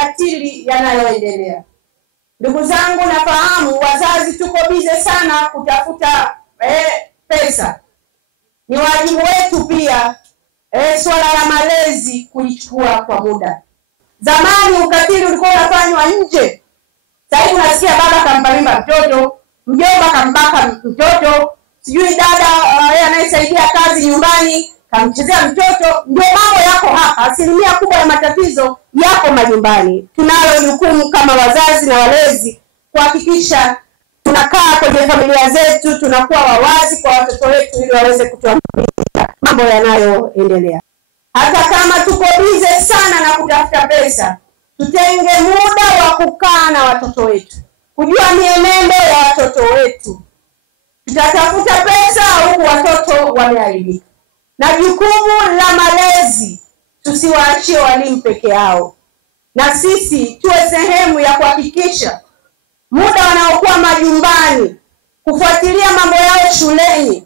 kikatili yanayoendelea. Ndugu zangu, nafahamu wazazi tuko bize sana kutafuta pesa. Ni wajibu wetu pia swala la malezi kulichukua kwa muda. Zamani ukatili ulikuwa unafanywa nje. Sasa unasikia baba kampa mimba mtoto, mjomba kambaka mtoto, sijui dada anayesaidia kazi nyumbani kamchezea mtoto. Ndio mambo yako hapa. Asilimia kubwa ya matatizo yako majumbani. Tunalo jukumu kama wazazi na walezi kuhakikisha tunakaa kwenye familia zetu, tunakuwa wawazi kwa watoto wetu ili waweze kutuambia mambo yanayoendelea. Hata kama tuko bize sana na kutafuta pesa, tutenge muda wa kukaa na watoto wetu, kujua mienendo ya watoto wetu. Tutatafuta pesa huku watoto wameharibika. Na jukumu la malezi tusiwaachie walimu peke yao. Na sisi tuwe sehemu ya kuhakikisha muda wanaokuwa majumbani kufuatilia mambo yao shuleni.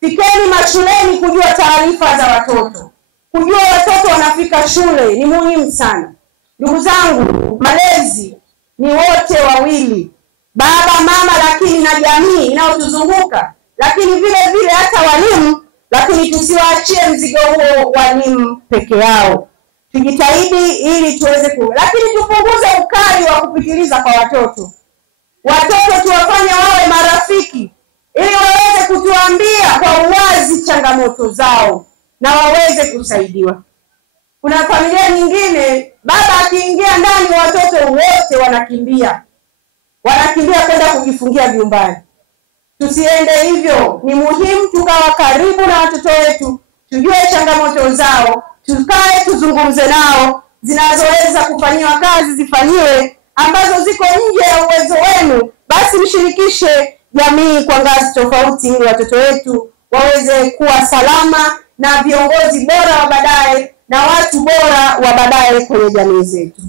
Fikeni mashuleni kujua taarifa za watoto. Kujua watoto wanafika shule ni muhimu sana. Ndugu zangu, malezi ni wote wawili. Baba, mama, lakini na jamii inayotuzunguka, lakini vile vile hata walimu, lakini tusiwaachie mzigo huo walimu peke yao. Tujitahidi ili tuweze lakini tupunguze ukali wa kupitiliza kwa watoto. Watoto tuwafanye wawe marafiki ili waweze kutuambia kwa uwazi changamoto zao na waweze kusaidiwa. Kuna familia nyingine baba akiingia ndani watoto wote wanakimbia. Wanakimbia kwenda kujifungia vyumbani. Tusiende hivyo. Ni muhimu tukawa karibu na watoto wetu, tujue changamoto zao, tukae tuzungumze nao, zinazoweza kufanyiwa kazi zifanyiwe, ambazo ziko nje ya uwezo wenu basi mshirikishe jamii kwa ngazi tofauti ili watoto wetu waweze kuwa salama na viongozi bora wa baadaye na watu bora wa baadaye kwenye jamii zetu.